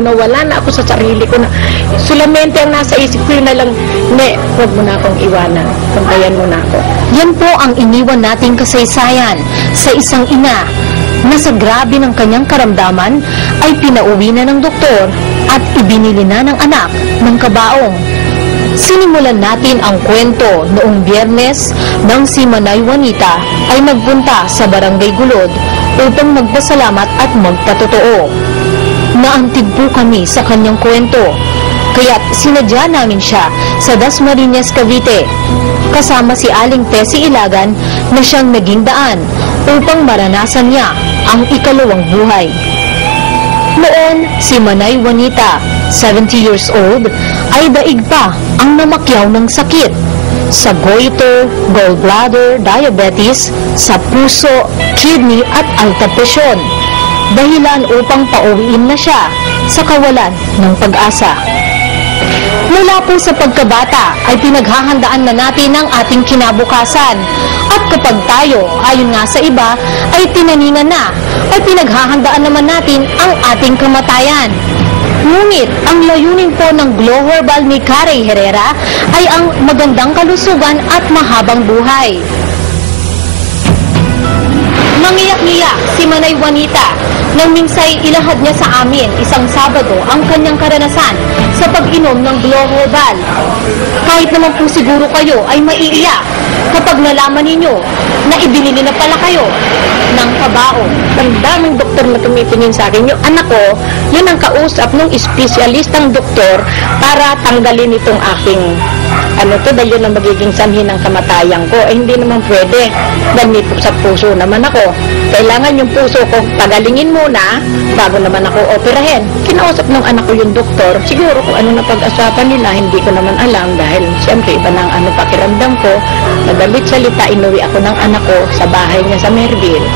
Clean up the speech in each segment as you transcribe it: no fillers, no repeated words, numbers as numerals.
nawala na ako sa sarili ko na solamente ang nasa isip ko yun na lang, huwag mo na akong iwanan, pantayan mo na ako. Yan po ang iniwan nating kasaysayan sa isang ina na sa grabe ng kanyang karamdaman ay pinauwi na ng doktor at ibinili na ng anak ng kabaong. Sinimulan natin ang kwento noong Biyernes nang si Manay Juanita ay nagpunta sa Barangay Gulod upang magpasalamat at magpatotoo. Naantig po kami sa kanyang kwento, kaya't sinadya namin siya sa Dasmariñas, Cavite, kasama si Aling Tessie Ilagan na siyang naging daan upang maranasan niya ang ikalawang buhay. Noon, si Manay Juanita, 70 years old, ay daig pa ang namakyaw ng sakit sa goiter, gallbladder, diabetes, sa puso, kidney at alta presyon, dahilan upang pauwiin na siya sa kawalan ng pag-asa. Mula po sa pagkabata ay pinaghahandaan na natin ang ating kinabukasan. At kapag tayo, ayon nga sa iba, ay tinaningan na, ay pinaghahandaan naman natin ang ating kamatayan. Ngunit ang layunin po ng Glow Herbal ni Carey Herrera ay ang magandang kalusugan at mahabang buhay. Mangiyak-ngiyak si Manay Juanita nang minsay ilahad niya sa amin isang Sabado ang kanyang karanasan sa pag-inom ng Glow Herbal. Kahit naman po siguro kayo ay maiiyak kapag nalaman ninyo na ibinili na pala kayo ng kabaong. Ang daming doktor na tumitingin sa akin. Yung anak ko, yun ang kausap ng espesyalistang doktor para tanggalin itong aking dahil yun ang magiging sanhi ng kamatayan ko. Hindi naman pwede. Dahil sa puso naman ako. Kailangan yung puso ko pagalingin muna bago naman ako operahin. Kinausap ng anak ko yung doktor. Siguro kung ano na pag-asapan nila, hindi ko naman alam dahil siyempre iba ng pakiramdam ko. Nagalit salita, inuwi ako ng anak ko sa bahay niya sa Merville.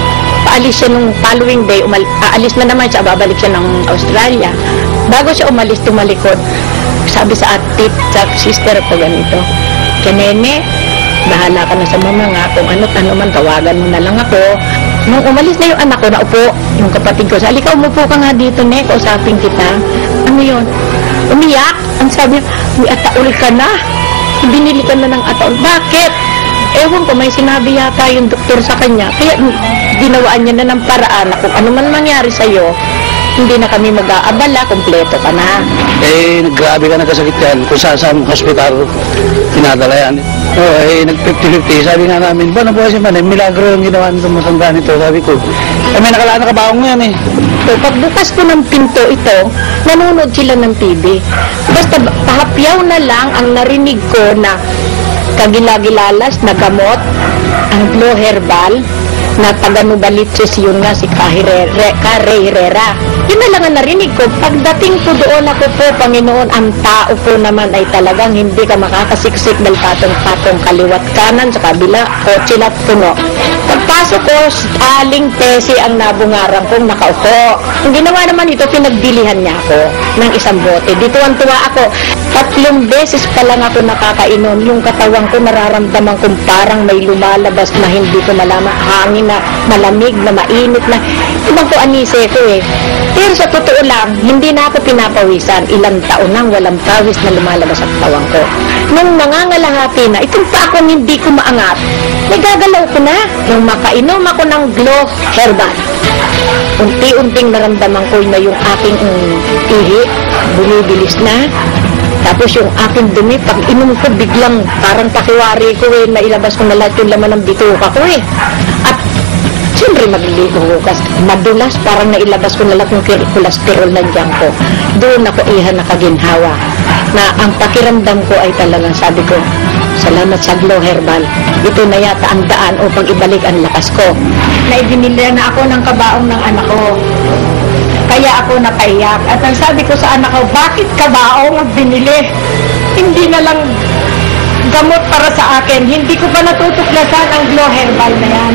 Paalis siya nung following day, aalis na naman siya, babalik siya ng Australia. Bago siya umalis, tumalikod. Sabi sa ate, sa sister ko ganito, Nene, bahala ka na sa mama nga, kung ano't ano man, tawagan mo na lang ako. Nung umalis na yung anak ko, naupo, yung kapatid ko, sabi ka, umupo ka nga dito, ne, kausapin kita. Ano yun? Umiyak. Ang sabi, may ataol ka na. Binili ka na ng ataol. Bakit? Ewan ko, may sinabi yata yung doktor sa kanya. Kaya ginawaan niya na ng paraan na kung ano man mangyari sa'yo, hindi na kami mag-aabala, kompleto ka na. Grabe ka nagkasakit yan. Kung saan hospital, tinadala yan. Nag-50-50. Sabi nga namin, buwan na buwan si Manay, milagro yung ginawa nitong matanda nito. Sabi ko, may nakalaan na kabaong yan eh. So, pagbukas ko ng pinto ito, nanonood sila ng TV. Basta pahapyaw na lang ang narinig ko na kagilagilalas na gamot, ang Glow Herbal, na taga-Nubaliches, yun nga si Carey Herrera. Yun na lang ang narinig ko. Pagdating ko doon ako po, Panginoon, ang tao po naman ay talagang hindi ka makakasiksik dahil patong-patong kaliwat kanan sa kabila, kotse lahat puno. Pagpasok ko, Aling Tessie ang nabungarang kong nakaupo. Ang ginawa naman ito, pinagbilihan niya ako ng isang bote. Dito ang tuwa ako. 3 beses pa lang ako nakakainom. Yung katawan ko nararamdaman kong parang may lumalabas na hindi ko malaman. Hangin na malamig, na mainit na. Ibang ko anise ko eh. Pero sa totoo lang, hindi na ako pinapawisan. Ilang taon nang walang pawis na lumalabas sa katawan ko. Nung nangangalahati na, itong pa akong hindi ko maangat, nagagalaw ko na. Nung makainom ako ng Glow Herbal, unti-unting naramdaman ko na yung aking ihi, bumibilis na. Tapos yung aking dumi, pag inom ko, biglang parang pakiwari ko eh, nailabas ko na lahat yung laman ng bituka ko eh. At siyempre magliligo ko kasi madulas, parang nailabas ko na lahat yung cholesterol na dyan ko. Doon ako nakaginhawa na ang pakiramdam ko ay talagang sabi ko, salamat sa Glow Herbal. Ito na yata ang daan upang ibalik ang lakas ko. Naibinili na ako ng kabaong ng anak ko. Kaya ako napaiyak. At ang sabi ko sa anak ko, bakit kabaong ang binili? Hindi na lang gamot para sa akin. Hindi ko pa natutuklasan ang Glow Herbal na yan.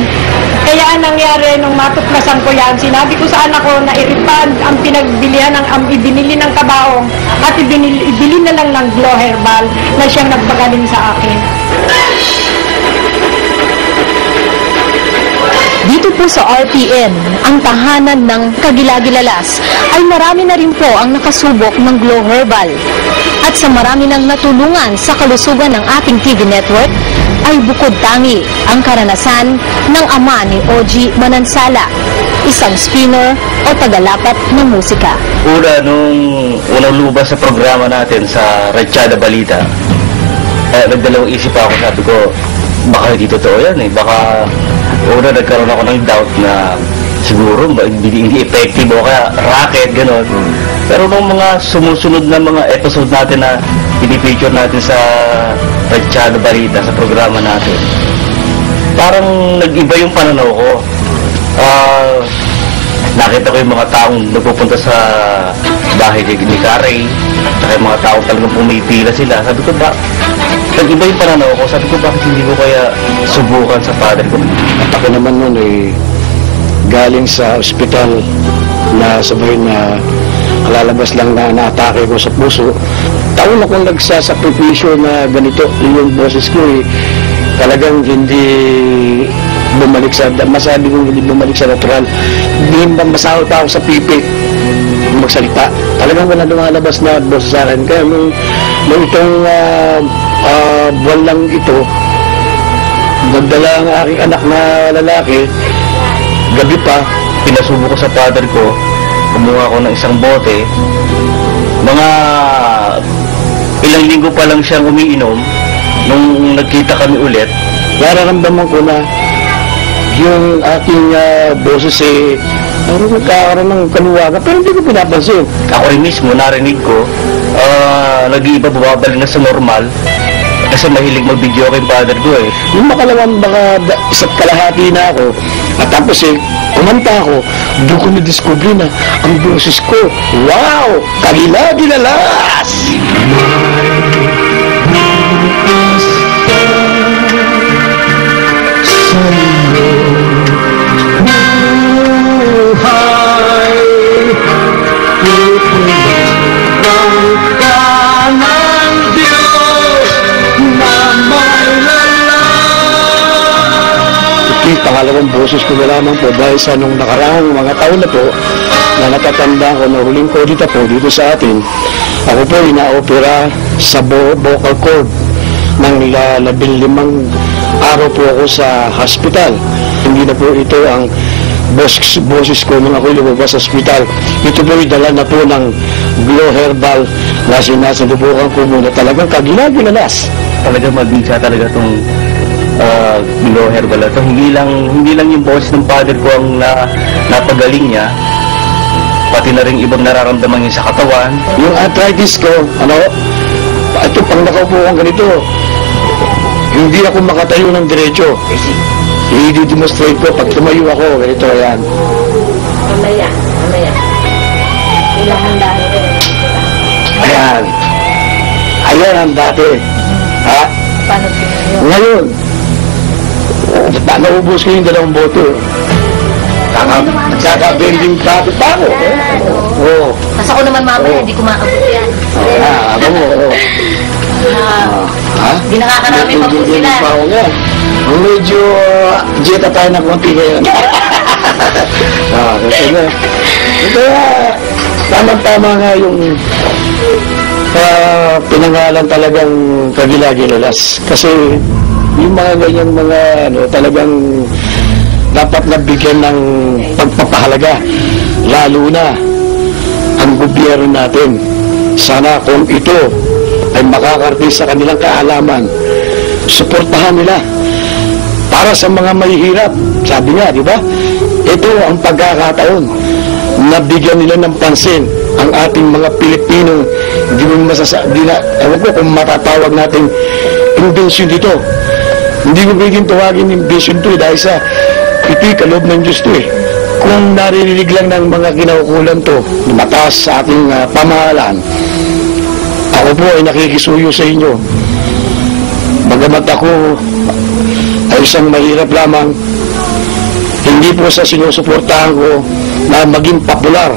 Kaya ang nangyari nung matuklasan ko yan, sinabi ko sa anak ko na i-refund ang pinagbilihan ang ibinili ng kabaong at ibili na lang ng Glow Herbal na siyang nagpagaling sa akin. Dito po sa RPN, ang tahanan ng Kagilagilalas, ay marami na rin po ang nakasubok ng Glow Herbal. At sa marami ng natulungan sa kalusugan ng ating TV network, ay bukod tangi ang karanasan ng ama ni OG Manansala, isang spinner o tagalapat ng musika. Nung unang lubas sa programa natin sa Ratchada Balita, nagdalawang isip ako, sabi ko, baka hindi totoo yan eh. Baka nagkaroon ako ng doubt na siguro hindi effective o kaya racket, gano'n. Pero nung mga sumusunod na mga episode natin na pinipicture natin sa Ratchada Balita, sa programa natin, parang nag-iba yung pananaw ko. Nakita ko yung mga taong nagpupunta sa bahay ni Carey, at yung mga taong talagang pumipila sila. Sabi ko, nag-iba yung pananaw ko. Sabi ko, bakit hindi ko kaya subukan sa father ko? At ako naman nun galing sa ospital na sabay na kalalabas lang na naatake ko sa puso. Taon akong nagsasakripisyo na ganito. Yung boses ko talagang hindi bumalik sa, masabi kong hindi bumalik sa natural. Hindi masahol pa ako sa pipi magsalita. Talagang wala lumalabas na boses sa akin. Kaya nung itong buwan lang ito, nagdala ang aking anak na lalaki, gabi pa, Pinasubo ko sa father ko, kumuha ko ng isang bote. Mga ilang linggo pa lang siyang umiinom, nung nagkita kami ulit, nararamdaman ko na yung aking boses parang nagkakaroon ng kaluwaga, pero hindi ko pinapansin. ako rin mismo narinig ko, nag-iiba, bumabalik na sa normal. Kasi mahilig mag-video kay father ko eh. Yung makalawang baka isa't kalahati na ako, at tapos kumanta ako, doon ko na-discover na ang boses ko, wow! Kagilagilalas! Pangalawang boses ko na lamang po dahil sa nung nakaraang mga taon na po na natatanda ko na huling kodita po dito sa atin, ako po ina-opera sa vocal cord ng 15 araw po ako sa hospital. Hindi na po ito ang boses ko nung ako'y lumabas sa hospital. Ito po dala na po ng Glow Herbal na sinasalubukan ko muna. Talagang kagilagilalas. Talagang mabisa talaga itong Glow Herbal. Ito, hindi lang yung boses ng father ko ang napagaling niya, pati na rin ibang nararamdaman niya sa katawan. Yung arthritis ko, ito pang nakaupo akong ganito, hindi ako makatayo ng diretso. I-demonstrate ko pag tumayo ako, ganito, ayan. Mamaya. Kailangan dahil. Ayan. Ayan ang dati. Ha? Paano pinyo? Ngayon, naubos ko yung 2 boto. Kaka-bending profit pa ako. Oo. Kasi ako naman mamaya, hindi ko maabot yan. Ako mo, oo. Ha? Hindi nakakarami pa po sila. Pa ako nga. Medyo jeta tayo na konti ngayon. Kasi nga. Kaya, tamang-tama nga yung pinangalan talagang kagilagilalas. Kasi yung mga ganyang mga talagang dapat nabigyan ng pagpapahalaga, lalo na ang gobyerno natin. Sana kung ito ay makakarating sa kanilang kaalaman, suportahan nila para sa mga mahihirap. Sabi nga, di ba? Ito ang pagkakataon na bigyan nila ng pansin ang ating mga Pilipinong ewan ko kung matatawag natin invention dito. Hindi ko pwedeng tawagin invention to dahil sa ito'y kaloob ng Diyos to eh. Kung naririnig lang ng mga kinaukulan to, mataas sa ating pamahalaan, ako po ay nakikisuyo sa inyo. Bagamat ako ay isang mahirap lamang, hindi po sa sinusuportahan ko na maging popular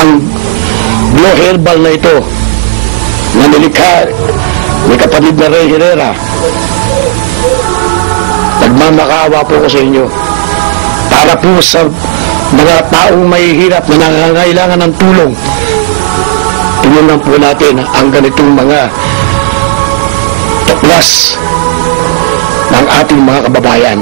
ang Glow Herbal na ito na nilikha ni kapatid na Ray Herrera. nagmamakaawa po ko sa inyo. Para po sa mga taong may hirap na nangangailangan ng tulong, tulungan po natin ang ganitong mga tuklas ng ating mga kababayan.